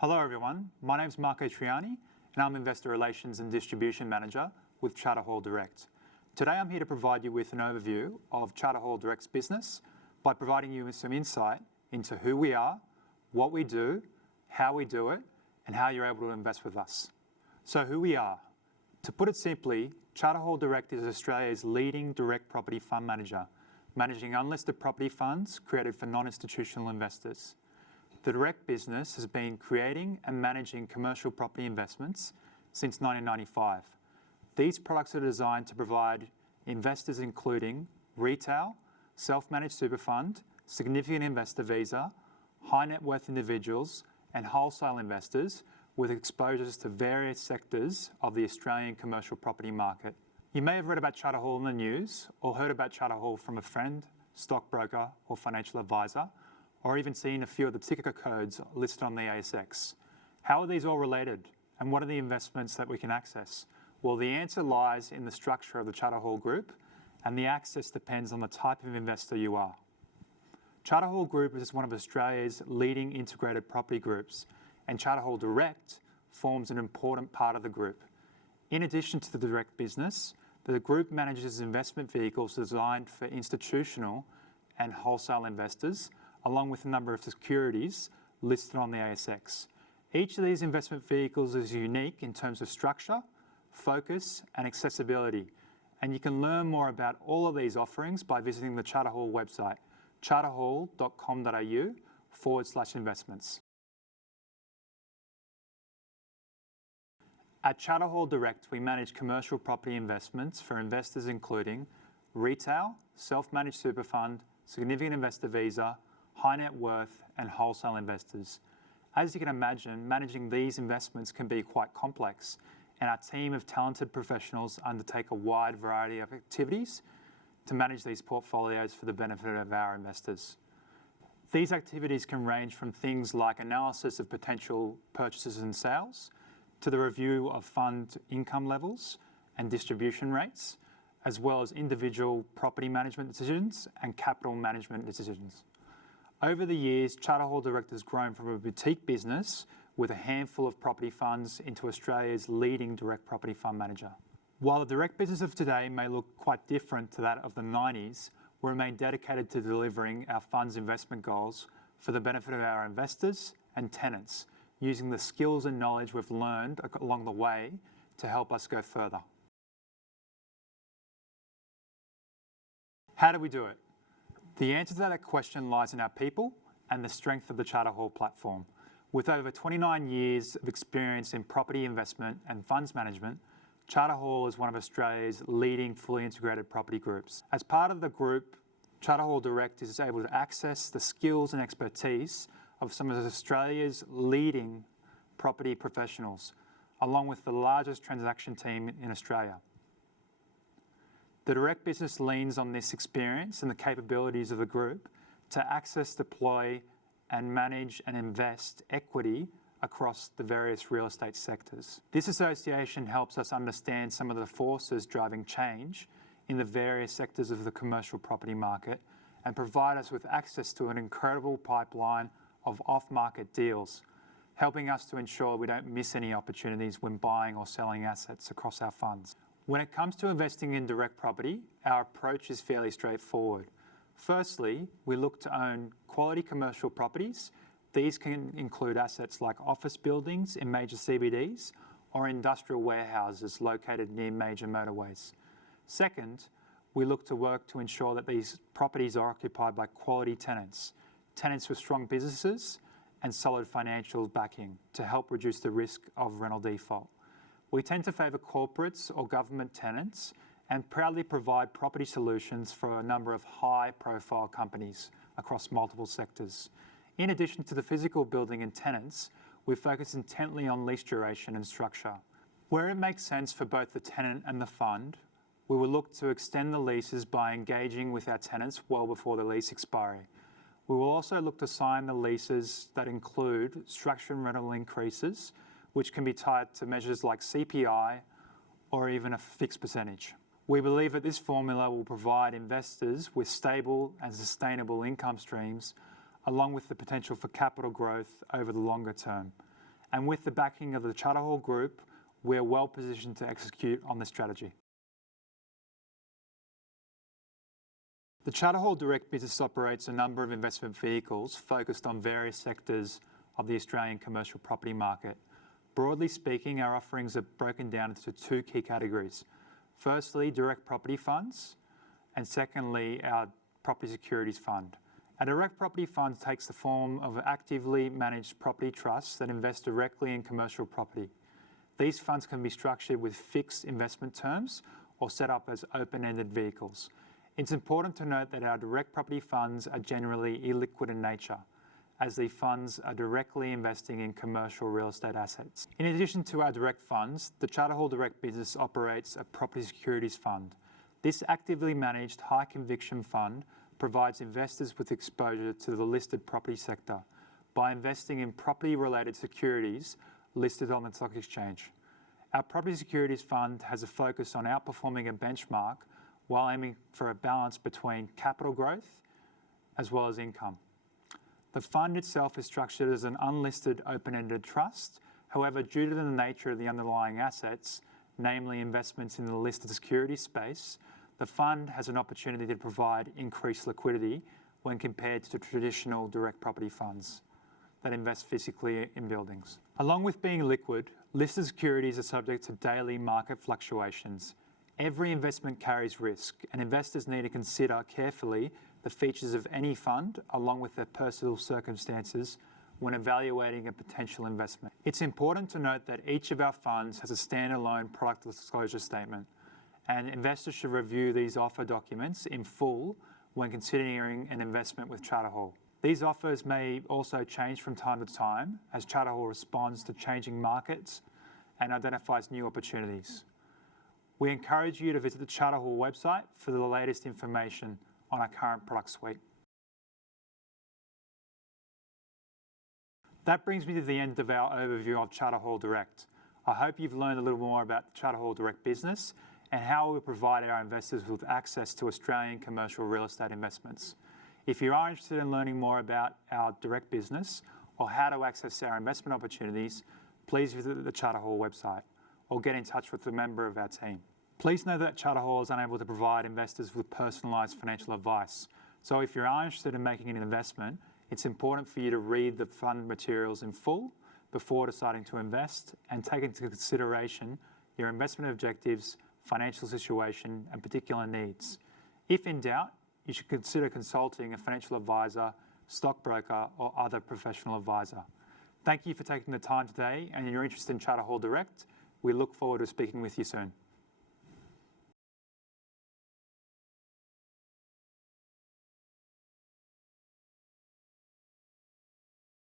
Hello everyone, my name is Marco Triani and I'm Investor Relations and Distribution Manager with Charter Hall Direct. Today I'm here to provide you with an overview of Charter Hall Direct's business by providing you with some insight into who we are, what we do, how we do it, and how you're able to invest with us. So who we are. To put it simply, Charter Hall Direct is Australia's leading direct property fund manager, managing unlisted property funds created for non-institutional investors. The direct business has been creating and managing commercial property investments since 1995. These products are designed to provide investors including retail, self-managed super fund, significant investor visa, high net worth individuals, and wholesale investors with exposures to various sectors of the Australian commercial property market. You may have read about Charter Hall in the news or heard about Charter Hall from a friend, stockbroker, or financial advisor, or even seen a few of the ticker codes listed on the ASX. How are these all related? And what are the investments that we can access? Well, the answer lies in the structure of the Charter Hall Group, and the access depends on the type of investor you are. Charter Hall Group is one of Australia's leading integrated property groups, and Charter Hall Direct forms an important part of the group. In addition to the direct business, the group manages investment vehicles designed for institutional and wholesale investors, along with a number of securities listed on the ASX. Each of these investment vehicles is unique in terms of structure, focus, and accessibility. And you can learn more about all of these offerings by visiting the Charter Hall website, charterhall.com.au/investments. At Charter Hall Direct, we manage commercial property investments for investors including retail, self-managed super fund, significant investor visa, high net worth, and wholesale investors. As you can imagine, managing these investments can be quite complex, and our team of talented professionals undertake a wide variety of activities to manage these portfolios for the benefit of our investors. These activities can range from things like analysis of potential purchases and sales, to the review of fund income levels and distribution rates, as well as individual property management decisions and capital management decisions. Over the years, Charter Hall Direct has grown from a boutique business with a handful of property funds into Australia's leading direct property fund manager. While the direct business of today may look quite different to that of the 90s, we remain dedicated to delivering our fund's investment goals for the benefit of our investors and tenants, using the skills and knowledge we've learned along the way to help us go further. How do we do it? The answer to that question lies in our people and the strength of the Charter Hall platform. With over 29 years of experience in property investment and funds management, Charter Hall is one of Australia's leading fully integrated property groups. As part of the group, Charter Hall Direct is able to access the skills and expertise of some of Australia's leading property professionals, along with the largest transaction team in Australia. The direct business leans on this experience and the capabilities of the group to access, deploy, and manage and invest equity across the various real estate sectors. This association helps us understand some of the forces driving change in the various sectors of the commercial property market and provide us with access to an incredible pipeline of off-market deals, helping us to ensure we don't miss any opportunities when buying or selling assets across our funds. When it comes to investing in direct property, our approach is fairly straightforward. Firstly, we look to own quality commercial properties. These can include assets like office buildings in major CBDs or industrial warehouses located near major motorways. Second, we look to work to ensure that these properties are occupied by quality tenants with strong businesses and solid financial backing to help reduce the risk of rental default. We tend to favour corporates or government tenants and proudly provide property solutions for a number of high-profile companies across multiple sectors. In addition to the physical building and tenants, we focus intently on lease duration and structure. Where it makes sense for both the tenant and the fund, we will look to extend the leases by engaging with our tenants well before the lease expiry. We will also look to sign the leases that include structure and rental increases, which can be tied to measures like CPI or even a fixed percentage. We believe that this formula will provide investors with stable and sustainable income streams, along with the potential for capital growth over the longer term. And with the backing of the Charter Hall Group, we're well positioned to execute on this strategy. The Charter Hall Direct business operates a number of investment vehicles focused on various sectors of the Australian commercial property market. Broadly speaking, our offerings are broken down into two key categories. Firstly, direct property funds, and secondly, our property securities fund. A direct property fund takes the form of actively managed property trusts that invest directly in commercial property. These funds can be structured with fixed investment terms or set up as open-ended vehicles. It's important to note that our direct property funds are generally illiquid in nature, as the funds are directly investing in commercial real estate assets. In addition to our direct funds, the Charter Hall Direct business operates a property securities fund. This actively managed high conviction fund provides investors with exposure to the listed property sector by investing in property-related securities listed on the stock exchange. Our property securities fund has a focus on outperforming a benchmark while aiming for a balance between capital growth as well as income. The fund itself is structured as an unlisted open-ended trust. However, due to the nature of the underlying assets, namely investments in the listed security space, the fund has an opportunity to provide increased liquidity when compared to traditional direct property funds that invest physically in buildings. Along with being liquid, listed securities are subject to daily market fluctuations. Every investment carries risk, and investors need to consider carefully the features of any fund along with their personal circumstances when evaluating a potential investment. It's important to note that each of our funds has a standalone product disclosure statement, and investors should review these offer documents in full when considering an investment with Charter Hall. These offers may also change from time to time as Charter Hall responds to changing markets and identifies new opportunities. We encourage you to visit the Charter Hall website for the latest information on our current product suite. That brings me to the end of our overview of Charter Hall Direct. I hope you've learned a little more about the Charter Hall Direct business and how we provide our investors with access to Australian commercial real estate investments. If you are interested in learning more about our direct business or how to access our investment opportunities, please visit the Charter Hall website or get in touch with a member of our team. Please know that Charter Hall is unable to provide investors with personalised financial advice. So if you are interested in making an investment, it's important for you to read the fund materials in full before deciding to invest and take into consideration your investment objectives, financial situation, and particular needs. If in doubt, you should consider consulting a financial advisor, stockbroker, or other professional advisor. Thank you for taking the time today and your interest in Charter Hall Direct. We look forward to speaking with you soon.